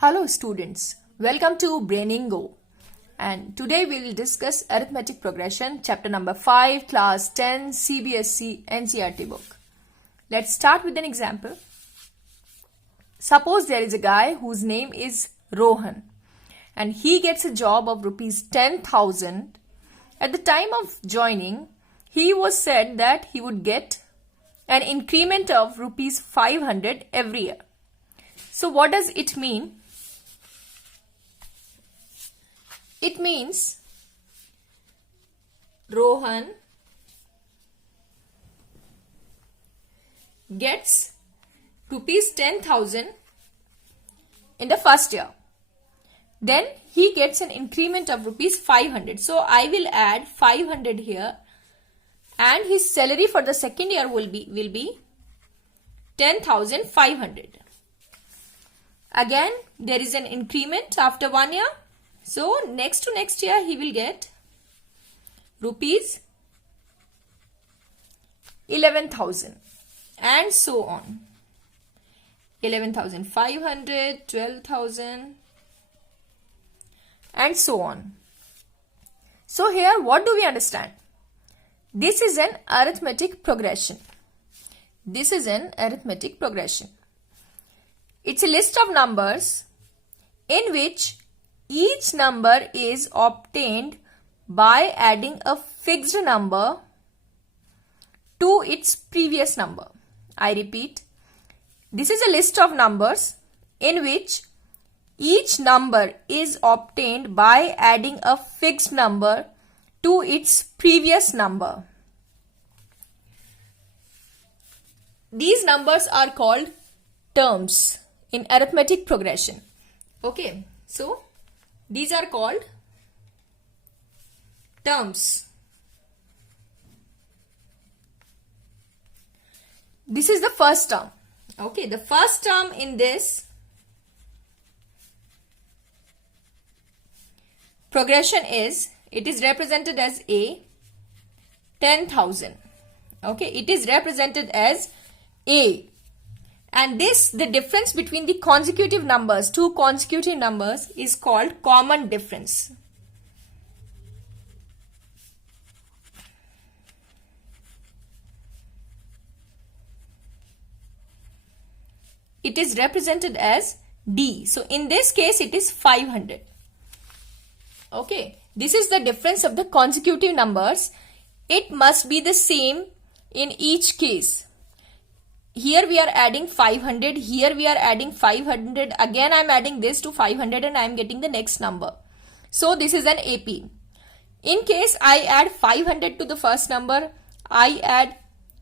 Hello students, welcome to Brainingo, and today we will discuss Arithmetic Progression, chapter number 5, class 10, CBSE NCERT book. Let's start with an example. Suppose there is a guy whose name is Rohan and he gets a job of rupees 10,000. At the time of joining, he was said that he would get an increment of rupees 500 every year. So what does it mean? It means Rohan gets rupees 10,000 in the first year. Then he gets an increment of rupees 500. So I will add 500 here, and his salary for the second year will be 10,500. Again, there is an increment after 1 year. So next to next year he will get rupees 11,000 and so on. 11,500, 12,000 and so on. So here what do we understand? This is an arithmetic progression. This is an arithmetic progression. It's a list of numbers in which each number is obtained by adding a fixed number to its previous number. I repeat, this is a list of numbers in which each number is obtained by adding a fixed number to its previous number. These numbers are called terms in arithmetic progression. Okay, so these are called terms. This is the first term. Okay, the first term in this progression is, it is represented as A, 10,000. Okay, it is represented as A. And this, the difference between the consecutive numbers, two consecutive numbers, is called common difference. It is represented as D. So in this case, it is 500. Okay, this is the difference of the consecutive numbers. It must be the same in each case. Here we are adding 500, here we are adding 500, again I am adding this to 500 and I am getting the next number. So this is an AP. In case I add 500 to the first number, I add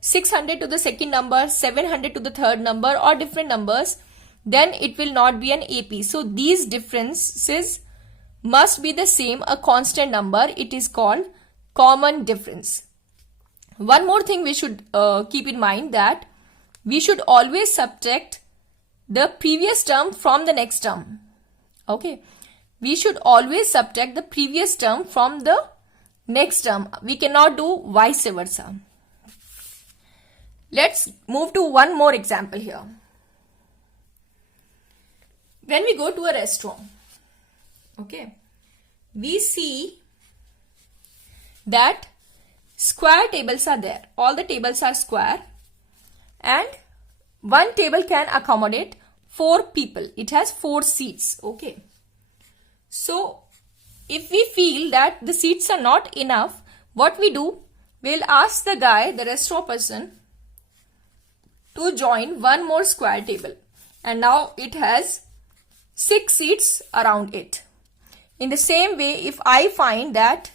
600 to the second number, 700 to the third number or different numbers, then it will not be an AP. So these differences must be the same, a constant number. It is called common difference. One more thing we should keep in mind, that we should always subtract the previous term from the next term. Okay, we should always subtract the previous term from the next term. We cannot do vice versa. Let's move to one more example here. When we go to a restaurant, okay, we see that square tables are there. All the tables are square. And one table can accommodate 4 people. It has 4 seats. Okay. So, if we feel that the seats are not enough, what we do? We'll ask the guy, the restaurant person, to join one more square table. And now it has 6 seats around it. In the same way, if I find that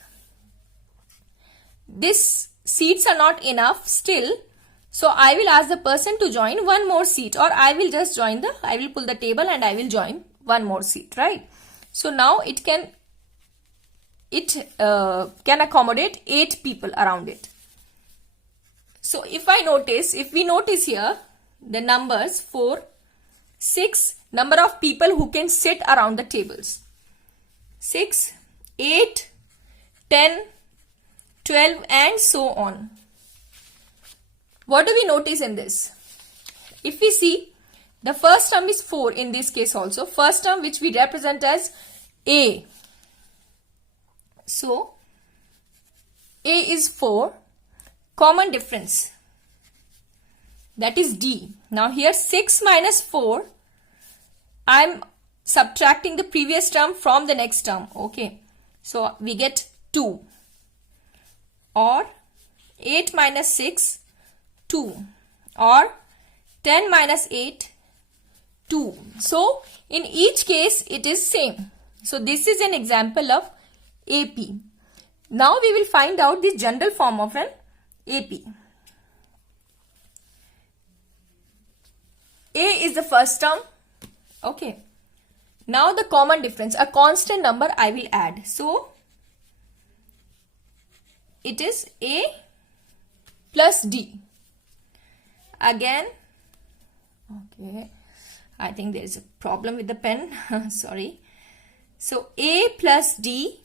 these seats are not enough still, so I will ask the person to join one more seat, or I will just join I will pull the table and I will join one more seat, right? So now it can accommodate 8 people around it. So if we notice here the numbers 4, 6, number of people who can sit around the tables. 6, 8, 10, 12 and so on. What do we notice in this? If we see, The first term is 4 in this case also. First term which we represent as A. So, A is 4. Common difference, that is D. Now here 6 minus 4, I am subtracting the previous term from the next term. Okay. So we get 2. Or 8 minus 6, 2. Or 10 minus 8, 2. So in each case it is same. So this is an example of AP. Now we will find out the general form of an AP. A is the first term. Okay. Now the common difference, a constant number I will add. So it is A plus D. Again, okay, I think there is a problem with the pen. Sorry. So A plus D.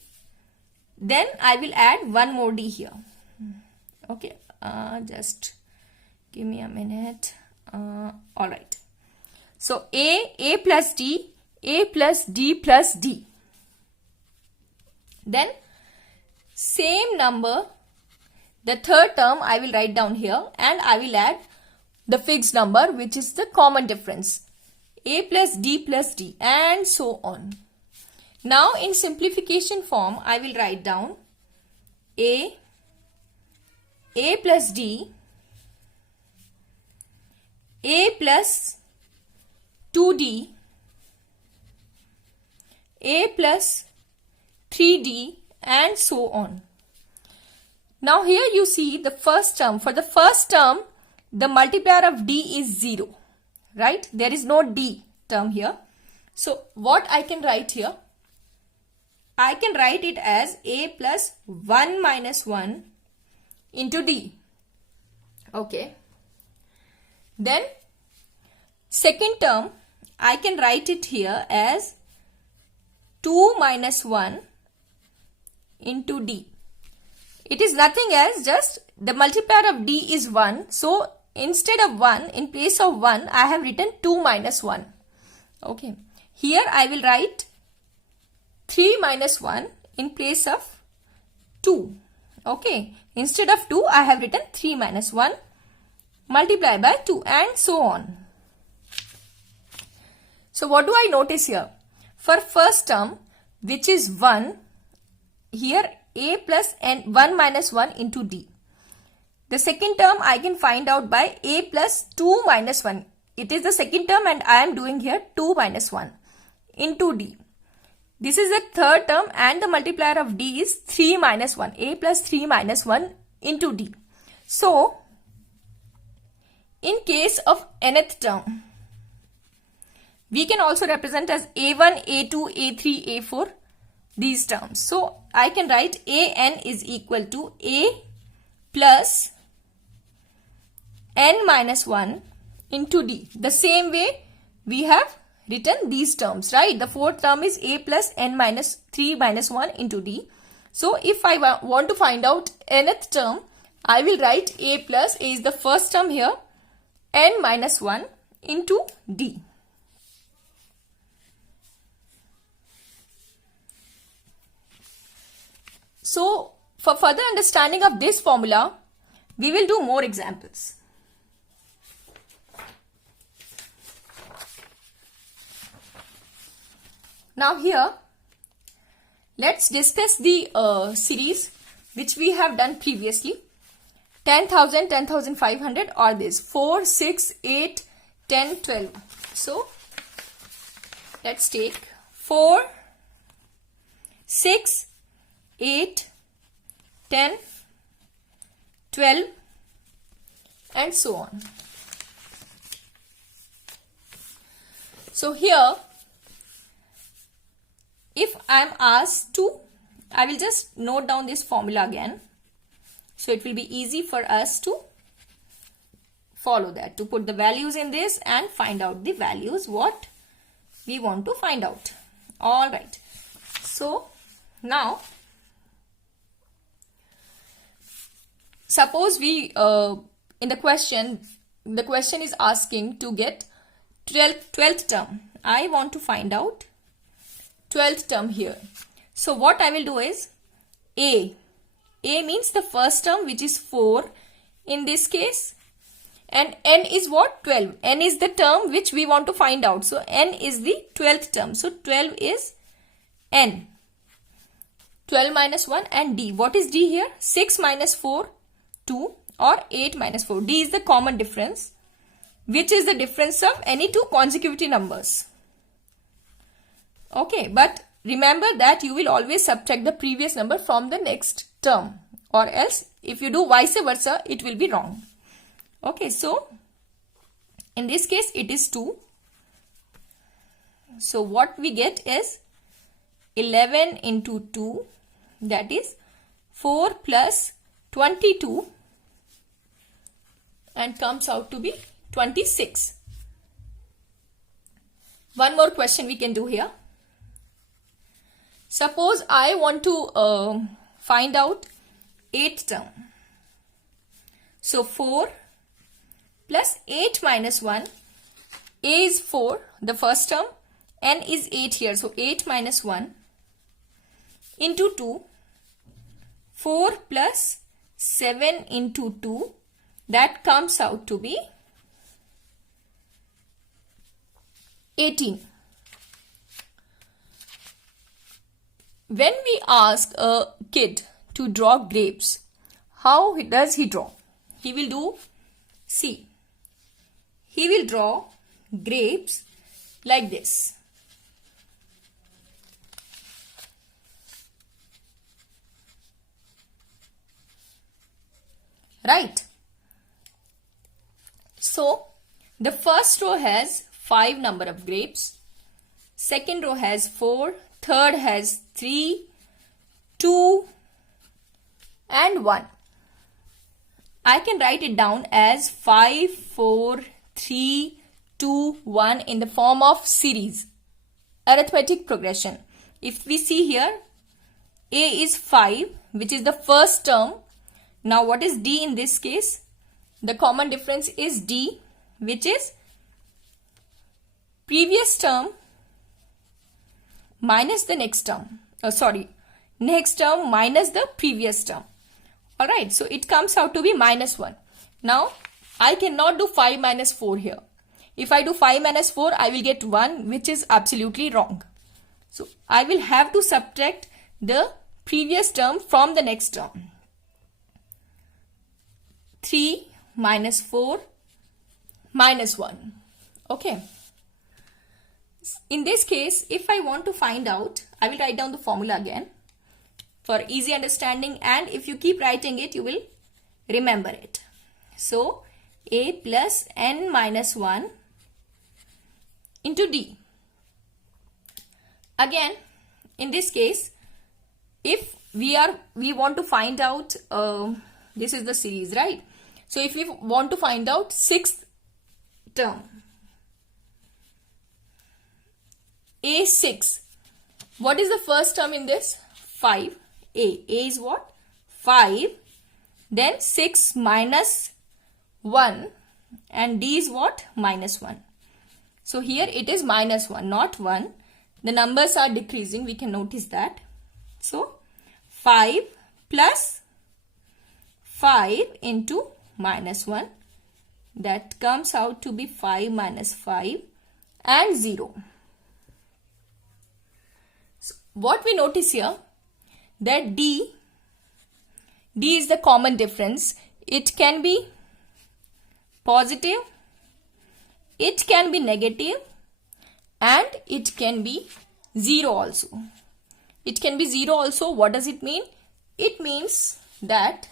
Then I will add one more D here. Okay, just give me a minute. Alright. So A plus D, A plus D plus D. Then same number, the third term I will write down here and I will add the fixed number which is the common difference. A plus D and so on. Now in simplification form I will write down A plus D, A plus 2D, A plus 3D and so on. Now here you see the first term. For the first term, the multiplier of D is 0. Right? There is no D term here. So what I can write here? I can write it as A plus 1 minus 1 into D. Okay. Then second term I can write it here as 2 minus 1 into D. It is nothing else, just the multiplier of D is 1. So instead of 1, in place of 1, I have written 2 minus 1. Okay. Here I will write 3 minus 1 in place of 2. Okay. Instead of 2, I have written 3 minus 1 multiplied by 2 and so on. So what do I notice here? For first term, which is 1, here A plus n 1 minus 1 into D. The second term I can find out by A plus 2 minus 1. It is the second term and I am doing here 2 minus 1 into D. This is the third term and the multiplier of D is 3 minus 1. A plus 3 minus 1 into D. So, in case of nth term, we can also represent as A1, A2, A3, A4 these terms. So, I can write An is equal to A plus n minus 1 into D. The same way we have written these terms, right? The fourth term is A plus n minus 3 minus 1 into D. So, if I want to find out nth term, I will write A plus, A is the first term here, n minus 1 into D. So, for further understanding of this formula, we will do more examples. Now here, let's discuss the series which we have done previously. 10,000, 10,500 or this 4, 6, 8, 10, 12. So, let's take 4, 6, 8, 10, 12 and so on. So here, if I am asked to, I will just note down this formula again. So it will be easy for us to follow that, to put the values in this and find out the values what we want to find out. Alright. So now, suppose we, in the question is asking to get 12th term. I want to find out 12th term here. So what I will do is A. A means the first term, which is 4 in this case. And N is what? 12. N is the term which we want to find out. So N is the 12th term. So 12 is N. 12 minus 1 and D. What is D here? 6 minus 4, 2, or 8 minus 4. D is the common difference, which is the difference of any two consecutive numbers. Okay, but remember that you will always subtract the previous number from the next term, or else if you do vice versa, it will be wrong. Okay, so in this case it is 2. So what we get is 11 into 2, that is 4 plus 22, and comes out to be 26. One more question we can do here. Suppose I want to find out 8th term. So 4 plus 8 minus 1. A is 4, the first term. N is 8 here. So 8 minus 1 into 2. 4 plus 7 into 2. That comes out to be 18. When we ask a kid to draw grapes, how does he draw? He will do, see, he will draw grapes like this. Right? So, the first row has 5 number of grapes, second row has 4, third has 3, 2 and 1. I can write it down as 5, 4, 3, 2, 1 in the form of series, arithmetic progression. If we see here, A is 5, which is the first term. Now what is D in this case? The common difference is D, which is previous term minus the next term. Next term minus the previous term. Alright, so it comes out to be minus 1. Now, I cannot do 5 minus 4 here. If I do 5 minus 4, I will get 1, which is absolutely wrong. So, I will have to subtract the previous term from the next term. 3 minus 4 minus 1. Okay. In this case, if I want to find out, I will write down the formula again for easy understanding, and if you keep writing it, you will remember it. So, A plus N minus 1 into D. Again, in this case, if we want to find out, this is the series, right? So, if we want to find out 6th term, A6. What is the first term in this? 5. A is what? 5. Then 6 minus 1. And D is what? Minus 1. So here it is minus 1, not 1. The numbers are decreasing. We can notice that. So 5 plus 5 into minus 1. That comes out to be 5 minus 5 and 0. What we notice here, that D is the common difference. It can be positive, it can be negative, and it can be 0 also. It can be 0 also. What does it mean? It means that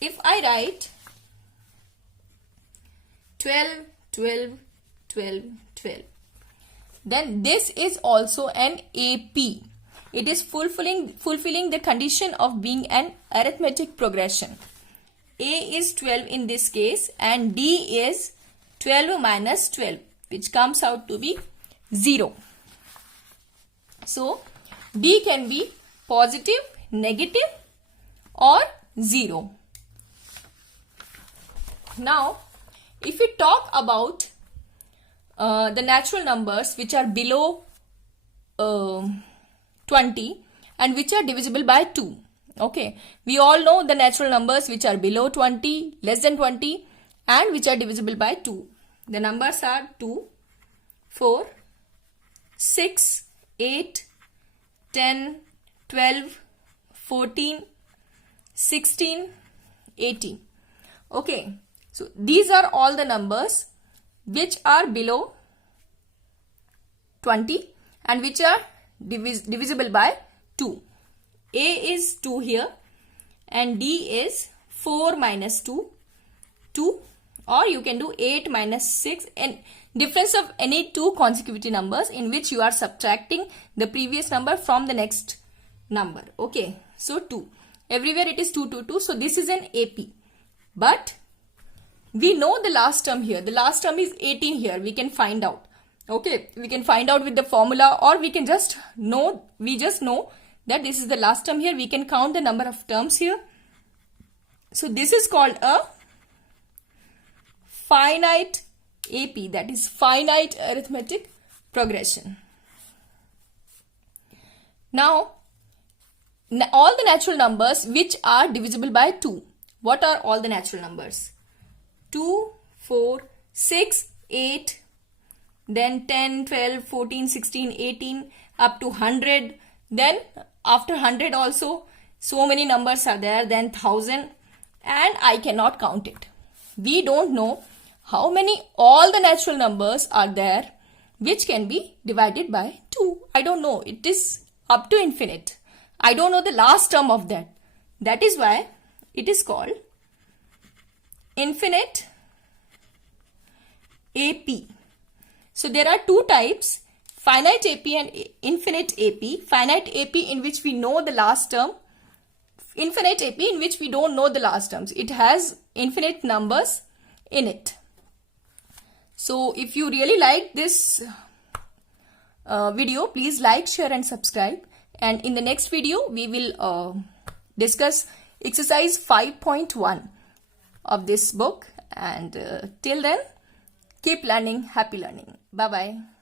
if I write 12, 12, 12, 12. Then this is also an AP. It is fulfilling the condition of being an arithmetic progression. A is 12 in this case and D is 12 minus 12, which comes out to be 0. So, D can be positive, negative, or 0. Now, if we talk about the natural numbers which are below 20 and which are divisible by 2. Okay, we all know the natural numbers which are below 20, less than 20 and which are divisible by 2. The numbers are 2, 4, 6, 8, 10, 12, 14, 16, 18. Okay, so these are all the numbers which are below 20 and which are divisible by 2. A is 2 here and D is 4 minus 2, 2, or you can do 8 minus 6, and difference of any two consecutive numbers in which you are subtracting the previous number from the next number. Okay, so 2. Everywhere it is 2, 2, 2. So this is an AP. But we know the last term here. The last term is 18 here. We can find out. Okay, we can find out with the formula, or we can just know, we just know that this is the last term here. We can count the number of terms here. So this is called a finite AP, that is finite arithmetic progression. Now, all the natural numbers which are divisible by 2. What are all the natural numbers? 2, 4, 6, 8, then 10, 12, 14, 16, 18, up to 100. Then after 100 also, so many numbers are there, then 1000, and I cannot count it. We don't know how many all the natural numbers are there which can be divided by 2. I don't know. It is up to infinite. I don't know the last term of that. That is why it is called infinite AP. So there are two types, finite AP and infinite AP. Finite AP in which we know the last term. Infinite AP in which we don't know the last terms. It has infinite numbers in it. So if you really like this video, please like, share and subscribe. And in the next video, we will discuss exercise 5.1 of this book. And till then, keep learning, happy learning. Bye-bye.